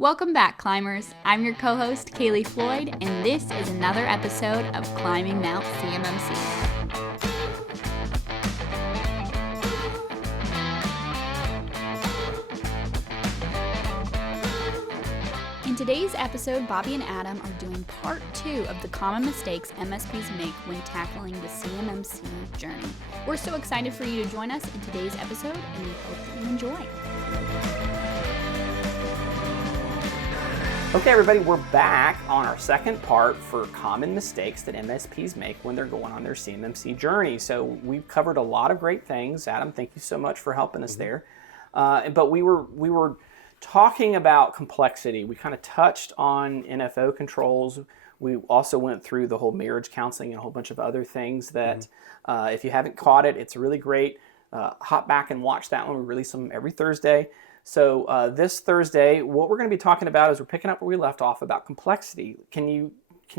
Welcome back, climbers. I'm your co-host, Kaylee Floyd, and this is another episode of Climbing Mount CMMC. In today's episode, Bobby and Adam are doing part 2 of the common mistakes MSPs make when tackling the CMMC journey. We're so excited for you to join us in today's episode, and we hope that you enjoy. Okay, everybody, we're back on our second part for common mistakes that MSPs make when they're going on their CMMC journey. So we've covered a lot of great things. Adam, thank you so much for helping us there. But we were talking about complexity. We kind of touched on NFO controls. We also went through the whole marriage counseling and a whole bunch of other things that if you haven't caught it, it's really great. Hop back and watch that one. We release them every Thursday. So this Thursday, what we're going to be talking about is we're picking up where we left off about complexity. Can you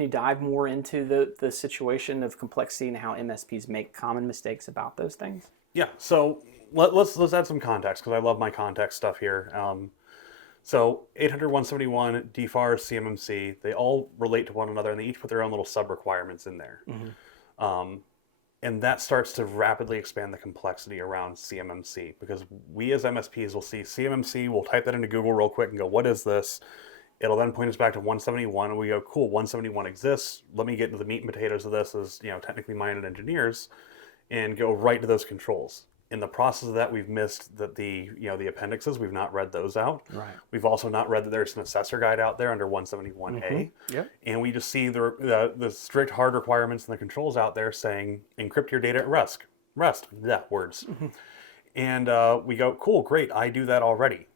dive more into the situation of complexity and how MSPs make common mistakes about those things? Yeah. So let's add some context, because I love my context stuff here. So 800, 171, DFAR, CMMC, they all relate to one another, and they each put their own little sub-requirements in there. And that starts to rapidly expand the complexity around CMMC, because we as MSPs will see CMMC, we'll type that into Google real quick and go, what is this? It'll then point us back to 171, and we go, cool, 171 exists. Let me get into the meat and potatoes of this as technically minded engineers, and go right to those controls. In the process of that, we've missed the appendixes. We've not read those out. Right. We've also not read that there's an assessor guide out there under 171A. Yep. And we just see the strict hard requirements and the controls out there saying encrypt your data at rest. Words. And we go, cool, great, I do that already.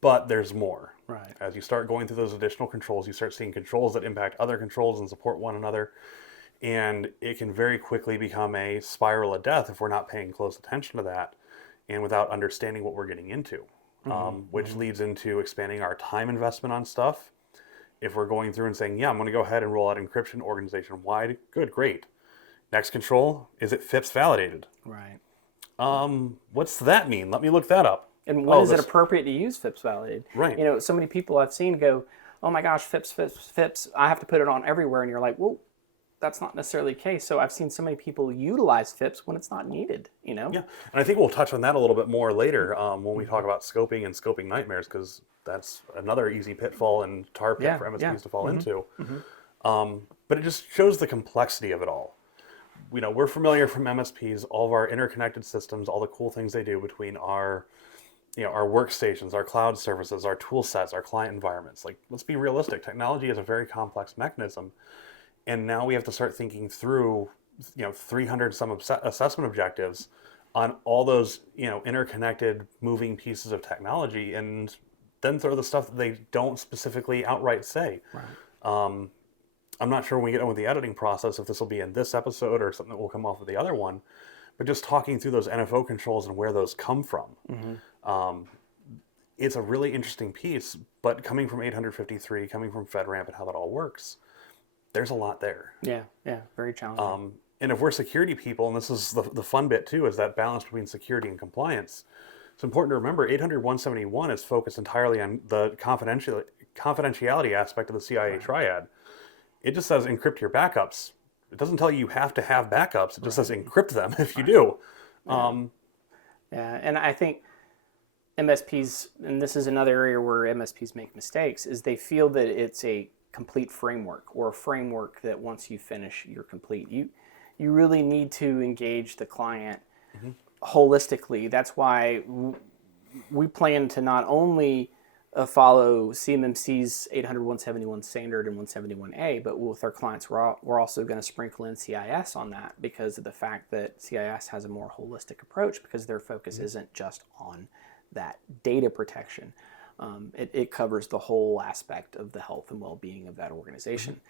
But there's more. Right. As you start going through those additional controls, you start seeing controls that impact other controls and support one another. And it can very quickly become a spiral of death if we're not paying close attention to that and without understanding what we're getting into, which leads into expanding our time investment on stuff. If we're going through and saying, yeah, I'm going to go ahead and roll out encryption organization-wide, good, great. Next control, is it FIPS validated? Right. What's that mean? Let me look that up. And when is it appropriate to use FIPS validated? Right. So many people I've seen go, oh my gosh, FIPS, I have to put it on everywhere. And you're like, well, that's not necessarily the case. So I've seen so many people utilize FIPS when it's not needed, Yeah, and I think we'll touch on that a little bit more later when we talk about scoping and scoping nightmares, because that's another easy pitfall and tar pit for MSPs to fall into. But it just shows the complexity of it all. We're familiar from MSPs, all of our interconnected systems, all the cool things they do between our workstations, our cloud services, our tool sets, our client environments. Like, let's be realistic. Technology is a very complex mechanism. And now we have to start thinking through, 300 some assessment objectives on all those, interconnected moving pieces of technology, and then throw the stuff that they don't specifically outright say. Right. I'm not sure when we get on with the editing process if this will be in this episode or something that will come off of the other one, but just talking through those NFO controls and where those come from. It's a really interesting piece, but coming from 853, coming from FedRAMP and how that all works, there's a lot there. Yeah, very challenging. And if we're security people, and this is the fun bit too, is that balance between security and compliance. It's important to remember 800-171 is focused entirely on the confidentiality aspect of the CIA triad. It just says encrypt your backups. It doesn't tell you have to have backups. It just says encrypt them if you do. And I think MSPs, and this is another area where MSPs make mistakes, is they feel that it's a complete framework, or a framework that once you finish, you're complete. You really need to engage the client holistically. That's why we plan to not only follow CMMC's 800-171 standard and 171A, but with our clients, we're also going to sprinkle in CIS on that, because of the fact that CIS has a more holistic approach, because their focus isn't just on that data protection. It covers the whole aspect of the health and well-being of that organization.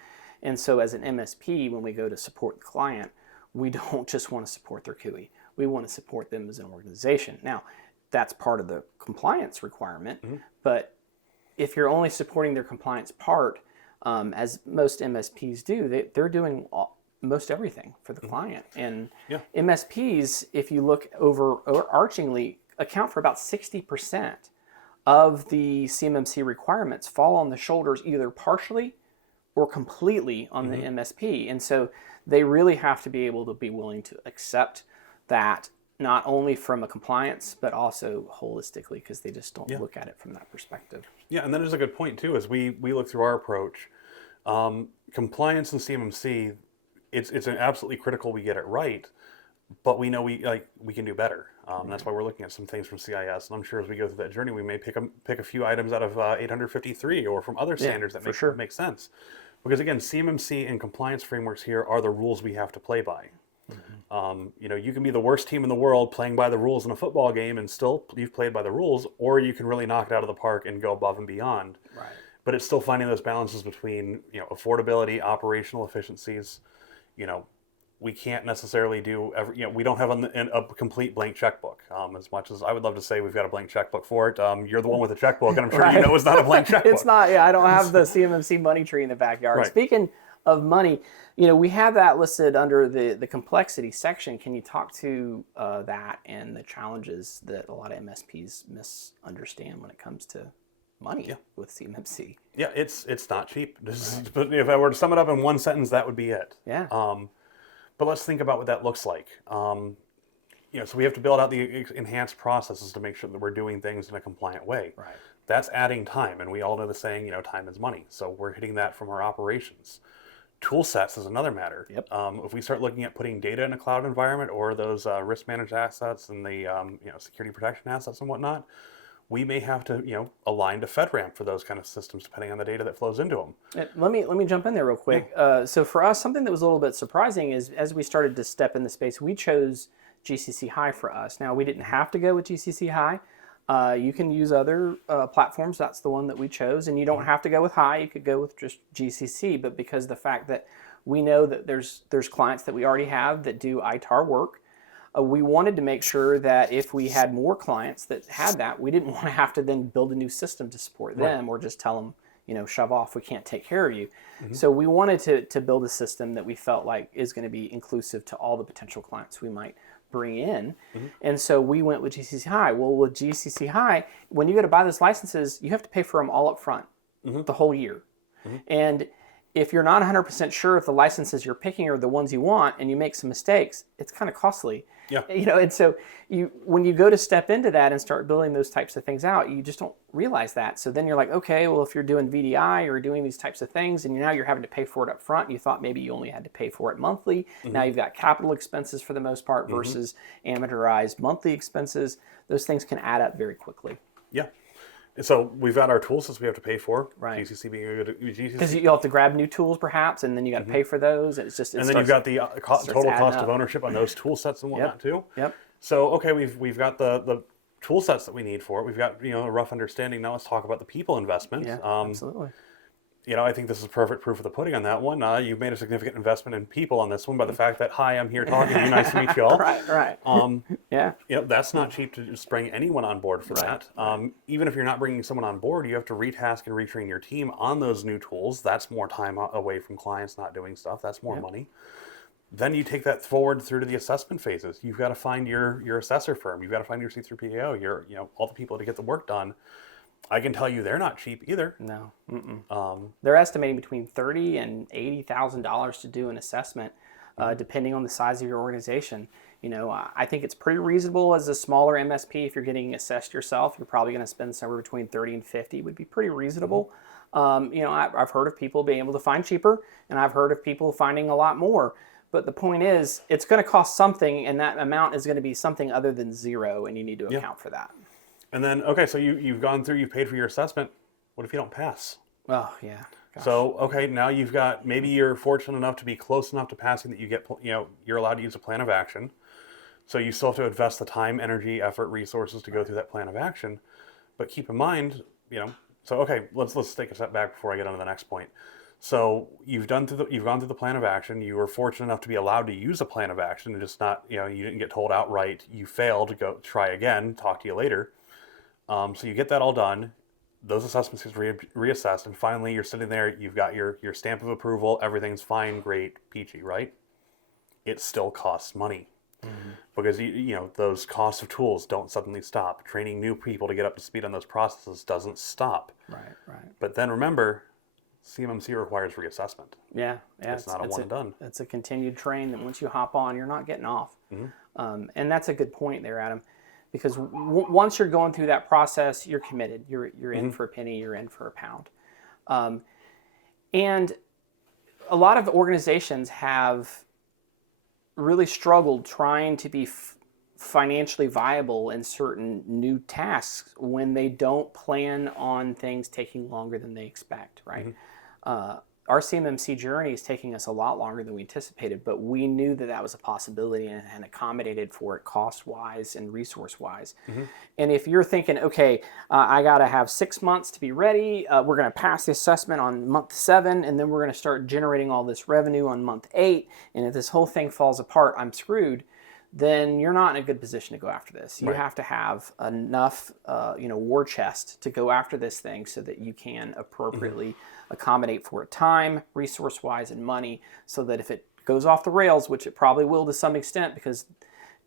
And so as an MSP, when we go to support the client, we don't just want to support their CUI. We want to support them as an organization. Now, that's part of the compliance requirement, but if you're only supporting their compliance part, as most MSPs do, they're doing most everything for the client. And MSPs, if you look overarchingly, account for about 60% of the CMMC requirements fall on the shoulders either partially or completely on the MSP. And so they really have to be able to be willing to accept that, not only from a compliance, but also holistically, because they just don't look at it from that perspective. Yeah, and that is a good point too, as we look through our approach. Compliance and CMMC, it's an absolutely critical we get it right, but we know we can do better. That's why we're looking at some things from CIS, and I'm sure as we go through that journey, we may pick a few items out of 853 or from other standards that make sense. Because again, CMMC and compliance frameworks here are the rules we have to play by. You can be the worst team in the world playing by the rules in a football game and still you've played by the rules, or you can really knock it out of the park and go above and beyond. Right. But it's still finding those balances between, affordability, operational efficiencies. We can't necessarily do we don't have a complete blank checkbook. As much as I would love to say we've got a blank checkbook for it, you're the one with the checkbook, and I'm sure it's not a blank checkbook. It's not. Yeah, I don't have the CMMC money tree in the backyard. Right. Speaking of money, we have that listed under the complexity section. Can you talk to that and the challenges that a lot of MSPs misunderstand when it comes to money with CMMC? Yeah, it's not cheap. But if I were to sum it up in one sentence, that would be it. Yeah. But let's think about what that looks like. So we have to build out the enhanced processes to make sure that we're doing things in a compliant way. Right. That's adding time, and we all know the saying, time is money. So we're hitting that from our operations. Tool sets is another matter. Yep. If we start looking at putting data in a cloud environment or those risk managed assets and the security protection assets and whatnot, we may have to align to FedRAMP for those kind of systems depending on the data that flows into them. Let me jump in there real quick. Yeah. So for us, something that was a little bit surprising is as we started to step in the space, we chose GCC High for us. Now, we didn't have to go with GCC High. You can use other platforms. That's the one that we chose. And you don't have to go with High. You could go with just GCC. But because the fact that we know that there's clients that we already have that do ITAR work, we wanted to make sure that if we had more clients that had that, we didn't want to have to then build a new system to support them or just tell them, shove off, we can't take care of you. So we wanted to build a system that we felt like is going to be inclusive to all the potential clients we might bring in. And so we went with GCC High. Well, with GCC High, when you go to buy those licenses, you have to pay for them all up front, the whole year. And if you're not 100% sure if the licenses you're picking are the ones you want and you make some mistakes, it's kind of costly. Yeah. And so when you go to step into that and start building those types of things out, you just don't realize that. So then you're like, okay, well, if you're doing VDI or doing these types of things and now you're having to pay for it up front, you thought maybe you only had to pay for it monthly. Now you've got capital expenses for the most part versus amortized monthly expenses. Those things can add up very quickly. Yeah. So we've got our tools that we have to pay for. Right. GCC being a good GCC. Because you'll have to grab new tools perhaps, and then you got to pay for those. And then you've got the total cost of ownership on those tool sets and whatnot too. Yep. So okay, we've got the tool sets that we need for it. We've got a rough understanding. Now let's talk about the people investment. Yeah, absolutely. I think this is perfect proof of the pudding on that one. You've made a significant investment in people on this one by the fact that, hi, I'm here talking to you. Nice to meet you all. Right. Yeah. That's not cheap to just bring anyone on board for that. Even if you're not bringing someone on board, you have to retask and retrain your team on those new tools. That's more time away from clients not doing stuff. That's more money. Then you take that forward through to the assessment phases. You've got to find your assessor firm. You've got to find your C3PAO, all the people to get the work done. I can tell you they're not cheap either. No. They're estimating between $30,000 and $80,000 to do an assessment, depending on the size of your organization. I think it's pretty reasonable as a smaller MSP. If you're getting assessed yourself, you're probably going to spend somewhere between $30,000 and $50,000 would be pretty reasonable. I've heard of people being able to find cheaper, and I've heard of people finding a lot more. But the point is, it's going to cost something, and that amount is going to be something other than zero, and you need to account for that. And then, okay, so you've gone through, you've paid for your assessment. What if you don't pass? Oh, yeah. Gosh. So, okay, now you've got, maybe you're fortunate enough to be close enough to passing that you get, you're allowed to use a plan of action. So you still have to invest the time, energy, effort, resources to go through that plan of action. But keep in mind, so okay, let's take a step back before I get on to the next point. So you've gone through the plan of action. You were fortunate enough to be allowed to use a plan of action and just not, you didn't get told outright you failed, go try again, talk to you later. So you get that all done. Those assessments get reassessed, and finally you're sitting there. You've got your stamp of approval. Everything's fine, great, peachy, right? It still costs money. because those costs of tools don't suddenly stop. Training new people to get up to speed on those processes doesn't stop. Right. But then remember, CMMC requires reassessment. Yeah. It's not a one and done. It's a continued train that once you hop on, you're not getting off. And that's a good point there, Adam, because once you're going through that process, you're committed. You're in for a penny, you're in for a pound. And a lot of organizations have really struggled trying to be financially viable in certain new tasks when they don't plan on things taking longer than they expect, right? Our CMMC journey is taking us a lot longer than we anticipated, but we knew that was a possibility and accommodated for it cost-wise and resource-wise. And if you're thinking, okay, I got to have 6 months to be ready, we're going to pass the assessment on month 7, and then we're going to start generating all this revenue on month 8, and if this whole thing falls apart, I'm screwed, then you're not in a good position to go after this. You have to have enough, war chest to go after this thing so that you can appropriately accommodate for it time, resource-wise, and money, so that if it goes off the rails, which it probably will to some extent, because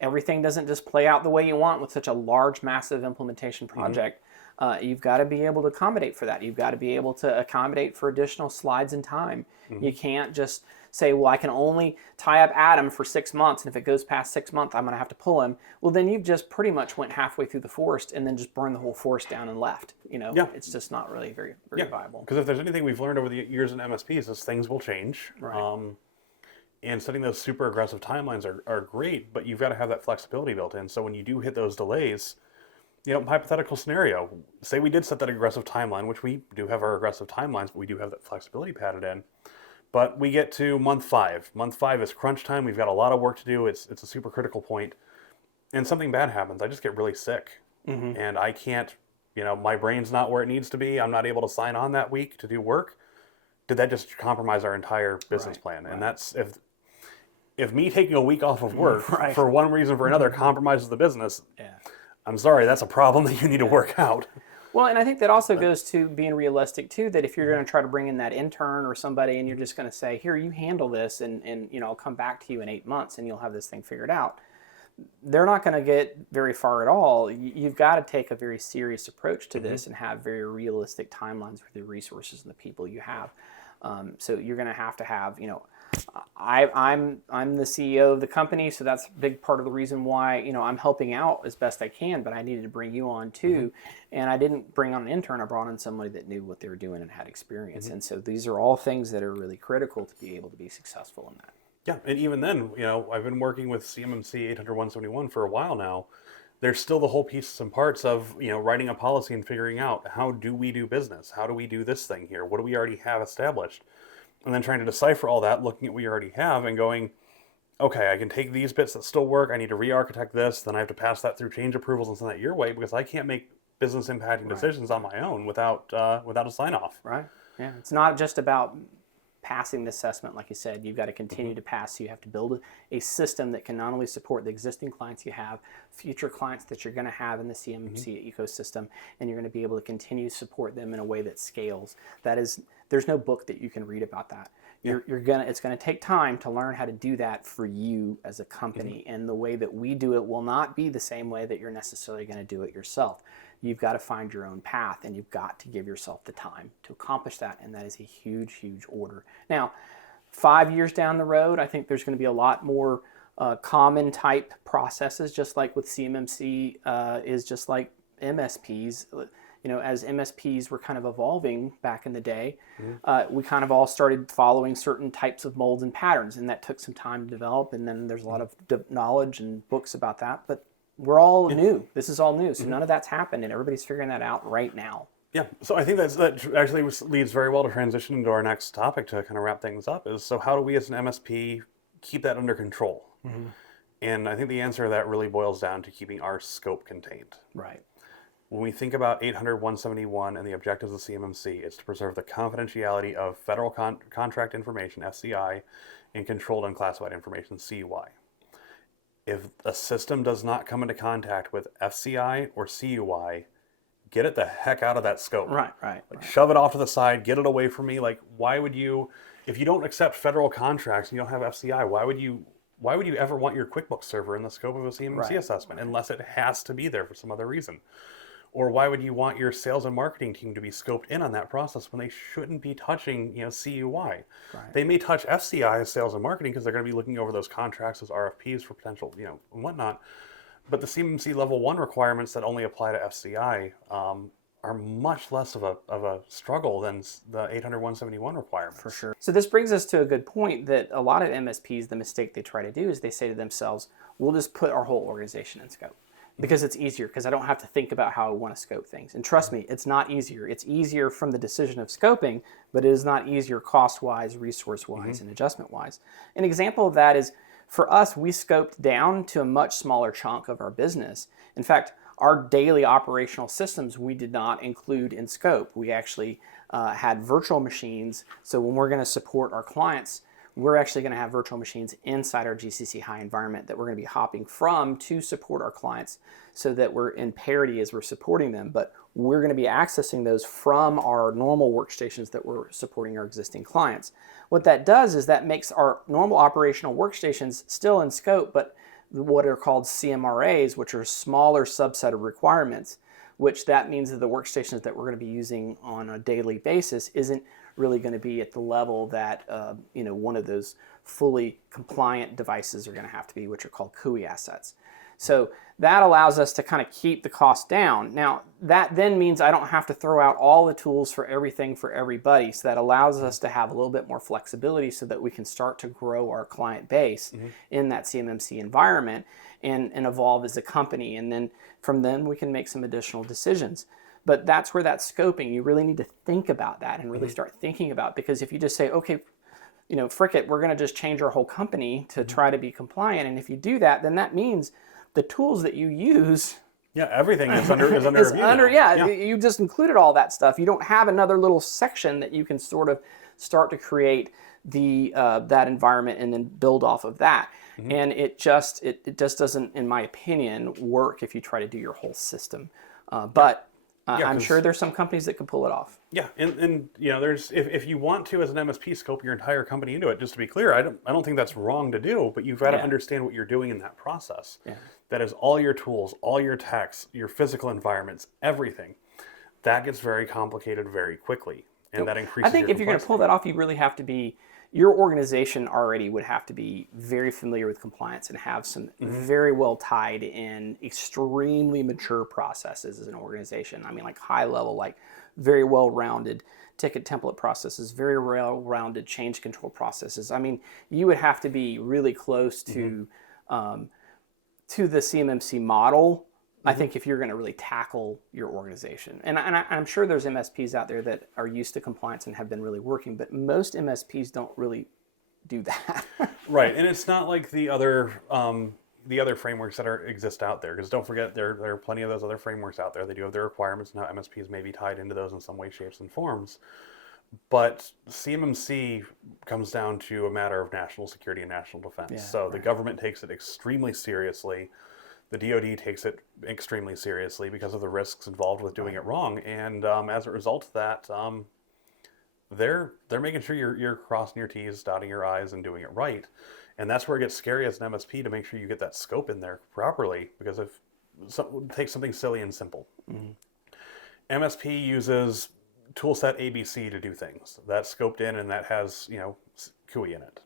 everything doesn't just play out the way you want with such a large, massive implementation project, you've got to be able to accommodate for that. You've got to be able to accommodate for additional slides in time. You can't just say, well, I can only tie up Adam for 6 months, and if it goes past 6 months, I'm going to have to pull him. Well, then you've just pretty much went halfway through the forest and then just burned the whole forest down and left. It's just not really very viable. Because if there's anything we've learned over the years in MSPs is things will change. Right. And setting those super aggressive timelines are great, but you've got to have that flexibility built in. So when you do hit those delays, hypothetical scenario, say we did set that aggressive timeline, which we do have our aggressive timelines, but we do have that flexibility padded in. But we get to month 5. Month 5 is crunch time. We've got a lot of work to do. It's a super critical point. And something bad happens. I just get really sick. And I can't, my brain's not where it needs to be. I'm not able to sign on that week to do work. Did that just compromise our entire business plan? And that's, if me taking a week off of work for one reason or for another compromises the business, I'm sorry, that's a problem that you need to work out. Well, and I think that also goes to being realistic too, that if you're going to try to bring in that intern or somebody and you're just going to say, here, you handle this and I'll come back to you in 8 months and you'll have this thing figured out, they're not going to get very far at all. You've got to take a very serious approach to this and have very realistic timelines with the resources and the people you have. So you're going to have, I'm the CEO of the company, so that's a big part of the reason why I'm helping out as best I can. But I needed to bring you on too, and I didn't bring on an intern. I brought in somebody that knew what they were doing and had experience. And so these are all things that are really critical to be able to be successful in that. Yeah, and even then, I've been working with CMMC 800-171 for a while now. There's still the whole pieces and parts of writing a policy and figuring out how do we do business, how do we do this thing here, what do we already have established. And then trying to decipher all that, looking at what we already have and going, okay, I can take these bits that still work, I need to re-architect this, then I have to pass that through change approvals and send that your way because I can't make business impacting decisions on my own without a sign-off. Right, yeah. It's not just about passing the assessment, like you said. You've got to continue to pass. So you have to build a system that can not only support the existing clients you have, future clients that you're going to have in the CMMC ecosystem, and you're going to be able to continue to support them in a way that scales. There's no book that you can read about that. It's going to take time to learn how to do that for you as a company, and the way that we do it will not be the same way that you're necessarily going to do it yourself. You've got to find your own path, and you've got to give yourself the time to accomplish that, and that is a huge, huge order. Now, 5 years down the road, I think there's going to be a lot more common type processes, just like with CMMC is just like MSPs. As MSPs were kind of evolving back in the day, we kind of all started following certain types of molds and patterns, and that took some time to develop, and then there's a lot of knowledge and books about that, but we're all new. This is all new, so none of that's happened, and everybody's figuring that out right now. Yeah, so I think that actually leads very well to transition into our next topic to kind of wrap things up, is so how do we as an MSP keep that under control? And I think the answer to that really boils down to keeping our scope contained. Right. When we think about 800-171 and the objectives of CMMC, it's to preserve the confidentiality of federal contract information, FCI, and controlled unclassified information, CUI. If a system does not come into contact with FCI or CUI, get it the heck out of that scope. Right. Shove it off to the side, get it away from me. Like, why would you, if you don't accept federal contracts and you don't have FCI, why would you why would you ever want your QuickBooks server in the scope of a CMMC Right. assessment unless it has to be there for some other reason? Or why would you want your sales and marketing team to be scoped in on that process when they shouldn't be touching, CUI? Right. They may touch FCI as sales and marketing because they're going to be looking over those contracts as RFPs for potential, and whatnot. But the CMMC level 1 requirements that only apply to FCI are much less of a struggle than the 800-171 requirements. For sure. So this brings us to a good point that a lot of MSPs, the mistake they try to do is they say to themselves, we'll just put our whole organization in scope because it's easier, because I don't have to think about how I want to scope things. And trust me, it's not easier. It's easier from the decision of scoping, but it is not easier cost-wise, resource-wise, and adjustment-wise. An example of that is, for us, we scoped down to a much smaller chunk of our business. In fact, our daily operational systems we did not include in scope. We actually had virtual machines. So when we're going to support our clients, we're actually going to have virtual machines inside our GCC High environment that we're going to be hopping from to support our clients so that we're in parity as we're supporting them. But we're going to be accessing those from our normal workstations that we're supporting our existing clients. What that does is that makes our normal operational workstations still in scope, but what are called CMRAs, which are a smaller subset of requirements, which that means that the workstations that we're going to be using on a daily basis isn't really going to be at the level that one of those fully compliant devices are going to have to be, which are called CUI assets. So that allows us to kind of keep the cost down. Now, that then means I don't have to throw out all the tools for everything for everybody. So that allows us to have a little bit more flexibility so that we can start to grow our client base in that CMMC environment and evolve as a company. And then from then we can make some additional decisions. But that's where that scoping, you really need to think about that and really start thinking about, because if you just say, okay, frick it, we're going to just change our whole company to try to be compliant. And if you do that, then that means the tools that you use. Yeah, everything is under review. You just included all that stuff. You don't have another little section that you can sort of start to create the that environment and then build off of that. And it just doesn't, in my opinion, work if you try to do your whole system. But I'm sure there's some companies that can pull it off. Yeah, and there's if you want to, as an MSP, scope your entire company into it. Just to be clear, I don't think that's wrong to do, but you've got to understand what you're doing in that process. Yeah. That is all your tools, all your techs, your physical environments, everything. That gets very complicated very quickly, and that increases. I think if you're going to pull that off, you really have to be. Your organization already would have to be very familiar with compliance and have some very well tied in, extremely mature processes as an organization. I mean, like high level, like very well rounded ticket template processes, very well rounded change control processes. I mean, you would have to be really close to the CMMC model. I think if you're going to really tackle your organization. And I'm sure there's MSPs out there that are used to compliance and have been really working, but most MSPs don't really do that. Right, and it's not like the other frameworks that exist out there, because don't forget there are plenty of those other frameworks out there. They do have their requirements, and how MSPs may be tied into those in some way, shapes, and forms. But CMMC comes down to a matter of national security and national defense. The government takes it extremely seriously. The DoD takes it extremely seriously because of the risks involved with doing it wrong, and as a result of that, they're making sure you're crossing your T's, dotting your I's, and doing it right. And that's where it gets scary as an MSP to make sure you get that scope in there properly. Because take something silly and simple, MSP uses toolset ABC to do things. That's scoped in and that has CUI in it.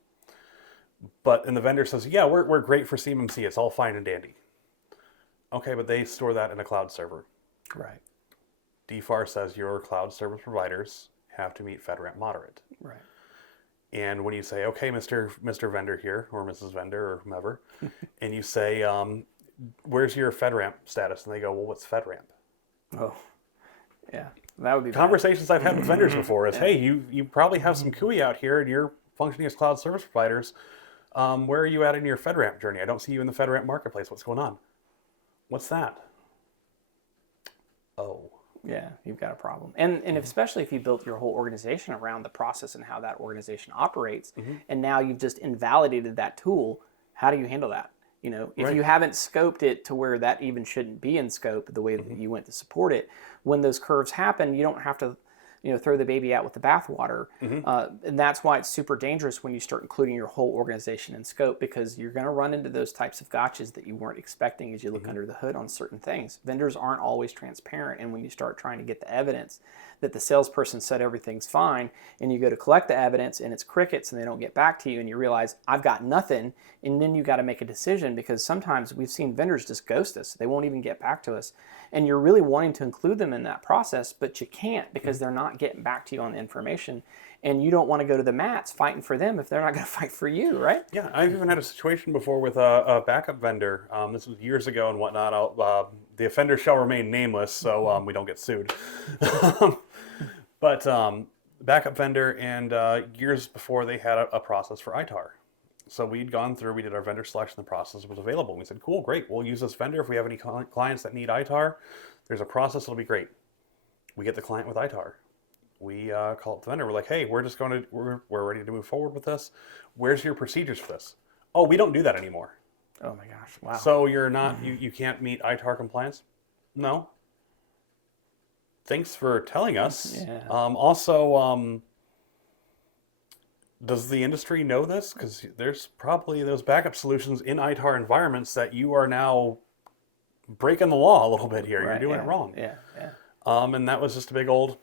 And the vendor says, yeah, we're great for CMMC. It's all fine and dandy. Okay, but they store that in a cloud server. Right. DFAR says your cloud service providers have to meet FedRAMP moderate. Right. And when you say, okay, Mr. Vendor here, or Mrs. Vendor, or whomever, and you say, where's your FedRAMP status? And they go, well, what's FedRAMP? Oh, yeah. That would be conversations I've had with vendors before is, hey, you probably have some CUI out here and you're functioning as cloud service providers. Where are you at in your FedRAMP journey? I don't see you in the FedRAMP marketplace. What's going on? What's that? Oh. Yeah, you've got a problem. And especially if you built your whole organization around the process and how that organization operates, and now you've just invalidated that tool, how do you handle that? If you haven't scoped it to where that even shouldn't be in scope the way that you went to support it, when those curves happen, you don't have to throw the baby out with the bathwater. And that's why it's super dangerous when you start including your whole organization in scope, because you're going to run into those types of gotchas that you weren't expecting as you look under the hood on certain things. Vendors aren't always transparent, and when you start trying to get the evidence that the salesperson said everything's fine, and you go to collect the evidence and it's crickets and they don't get back to you, and you realize I've got nothing, and then you got to make a decision, because sometimes we've seen vendors just ghost us. They won't even get back to us, and you're really wanting to include them in that process, but you can't because they're not getting back to you on the information, and you don't want to go to the mats fighting for them if they're not going to fight for you, right? Yeah, I've even had a situation before with a backup vendor. This was years ago and whatnot. The offender shall remain nameless, so we don't get sued. But backup vendor, and years before they had a process for ITAR. So we'd gone through, we did our vendor selection, the process was available. We said, cool, great, we'll use this vendor. If we have any clients that need ITAR, there's a process, it'll be great. We get the client with ITAR. We call up the vendor, we're like, hey, we're ready to move forward with this. Where's your procedures for this? Oh, we don't do that anymore. Oh my gosh, wow. So you're not, you can't meet ITAR compliance? No. Thanks for telling us. Yeah. Also, does the industry know this? Because there's probably those backup solutions in ITAR environments that you are now breaking the law a little bit here. You're doing it wrong. Yeah. And that was just a big old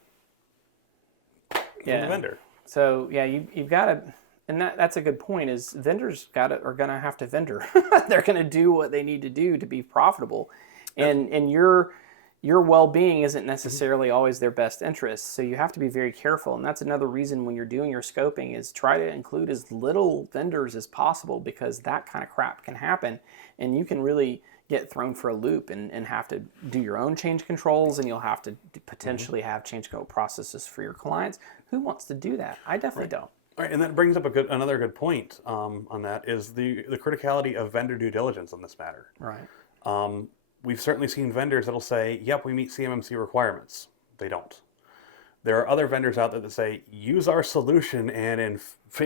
from the vendor. So yeah, you've got to, and that's a good point. Is vendors are going to have to vendor. They're going to do what they need to do to be profitable, and your well-being isn't necessarily always their best interest. So you have to be very careful. And that's another reason when you're doing your scoping is try to include as little vendors as possible, because that kind of crap can happen. And you can really get thrown for a loop and have to do your own change controls, and you'll have to potentially have change control processes for your clients. Who wants to do that? I definitely don't. All right, and that brings up another good point on that is the criticality of vendor due diligence on this matter. Right. We've certainly seen vendors that'll say, yep, we meet CMMC requirements. They don't. There are other vendors out there that say, use our solution, and in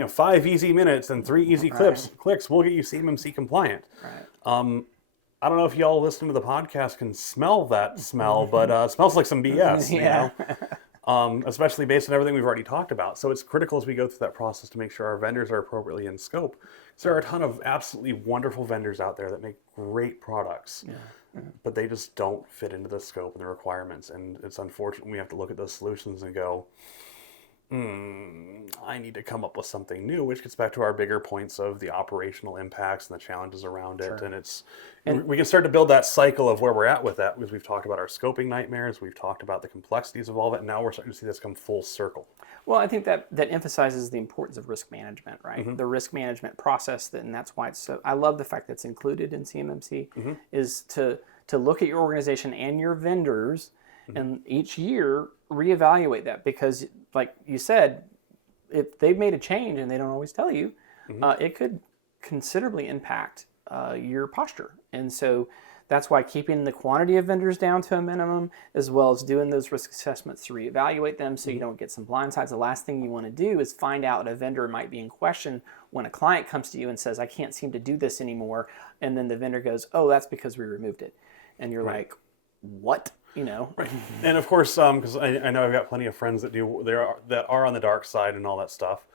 5 easy minutes and 3 easy clicks, we'll get you CMMC compliant. Right. I don't know if y'all listening to the podcast can smell that smell, but it smells like some BS, you know? Especially based on everything we've already talked about. So it's critical as we go through that process to make sure our vendors are appropriately in scope. So there are a ton of absolutely wonderful vendors out there that make great products. Yeah. But they just don't fit into the scope and the requirements. And it's unfortunate we have to look at those solutions and go, I need to come up with something new, which gets back to our bigger points of the operational impacts and the challenges around it. And we can start to build that cycle of where we're at with that, because we've talked about our scoping nightmares, we've talked about the complexities of all of it, and now we're starting to see this come full circle. Well, I think that emphasizes the importance of risk management, right? The risk management process, and that's why it's so, I love the fact that it's included in CMMC, is to look at your organization and your vendors, and each year reevaluate that, because like you said, if they've made a change and they don't always tell you, it could considerably impact your posture. And so that's why keeping the quantity of vendors down to a minimum, as well as doing those risk assessments to reevaluate them so you don't get some blind sides. The last thing you want to do is find out a vendor might be in question when a client comes to you and says, I can't seem to do this anymore. And then the vendor goes, oh, that's because we removed it. And you're like, what? Right. And of course, because I know I've got plenty of friends that are on the dark side and all that stuff.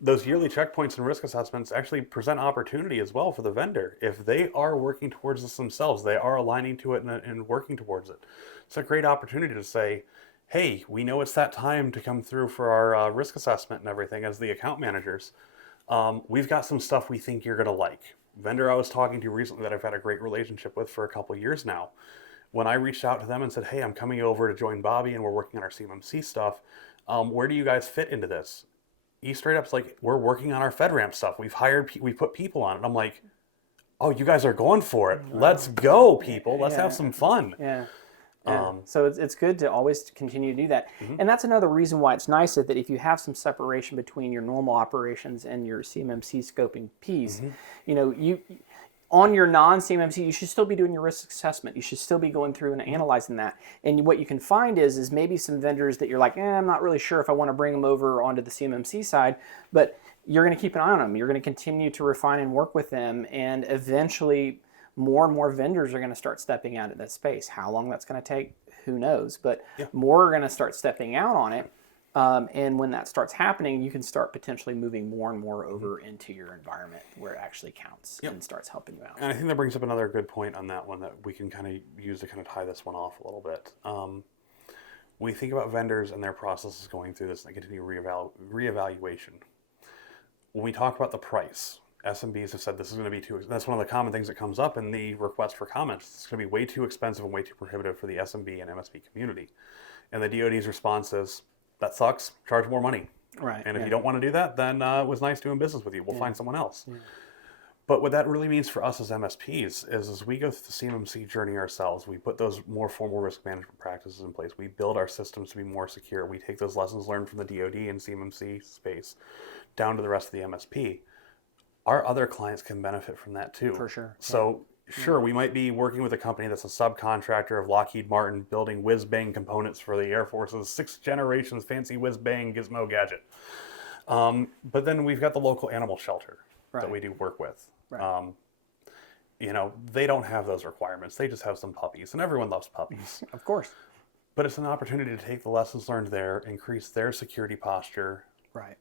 Those yearly checkpoints and risk assessments actually present opportunity as well for the vendor. If they are working towards this themselves, they are aligning to it and working towards it. It's a great opportunity to say, hey, we know it's that time to come through for our risk assessment and everything as the account managers. We've got some stuff we think you're going to like. Vendor I was talking to recently that I've had a great relationship with for a couple of years now. When I reached out to them and said, hey, I'm coming over to join Bobby and we're working on our CMMC stuff, where do you guys fit into this? He straight up's like, we're working on our FedRAMP stuff. We put people on it. I'm like, oh, you guys are going for it. Let's go, people. Let's have some fun. Yeah. So it's good to always continue to do that. And that's another reason why it's nice that if you have some separation between your normal operations and your CMMC scoping piece, you on your non-CMMC, you should still be doing your risk assessment. You should still be going through and analyzing that. And what you can find is maybe some vendors that you're like, I'm not really sure if I want to bring them over onto the CMMC side, but you're going to keep an eye on them. You're going to continue to refine and work with them, and eventually more and more vendors are going to start stepping out of that space. How long that's going to take, who knows? But more are going to start stepping out on it. And when that starts happening, you can start potentially moving more and more over into your environment where it actually counts and starts helping you out. And I think that brings up another good point on that one that we can kind of use to kind of tie this one off a little bit. We think about vendors and their processes going through this and they continue reevaluation. When we talk about the price, SMBs have said this is going to be too. That's one of the common things that comes up in the request for comments. It's going to be way too expensive and way too prohibitive for the SMB and MSP community. And the DoD's response is, that sucks, charge more money. Right. And if you don't want to do that, then it was nice doing business with you. We'll find someone else. Yeah. But what that really means for us as MSPs is as we go through the CMMC journey ourselves, we put those more formal risk management practices in place. We build our systems to be more secure. We take those lessons learned from the DoD and CMMC space down to the rest of the MSP. Our other clients can benefit from that too. For sure. So sure, we might be working with a company that's a subcontractor of Lockheed Martin building whiz-bang components for the Air Force's 6th generation's fancy whiz-bang gizmo gadget. But then we've got the local animal shelter that we do work with. Right. They don't have those requirements. They just have some puppies, and everyone loves puppies. Of course. But it's an opportunity to take the lessons learned there, increase their security posture,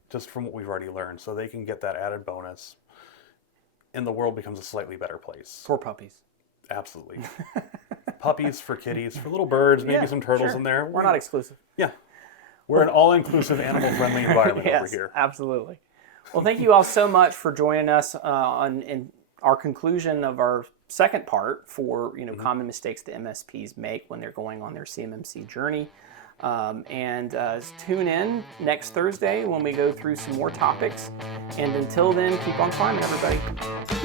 just from what we've already learned, so they can get that added bonus. And the world becomes a slightly better place. For puppies. Absolutely. Puppies, for kitties, for little birds, maybe some turtles in there. We're not exclusive. Yeah. We're an all-inclusive, animal-friendly environment over here. Absolutely. Well, thank you all so much for joining us in our conclusion of our second part for common mistakes that MSPs make when they're going on their CMMC journey. And tune in next Thursday when we go through some more topics. And until then, keep on climbing, everybody.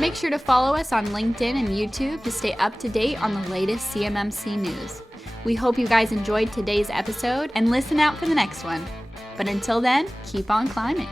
Make sure to follow us on LinkedIn and YouTube to stay up to date on the latest CMMC news. We hope you guys enjoyed today's episode and listen out for the next one. But until then, keep on climbing.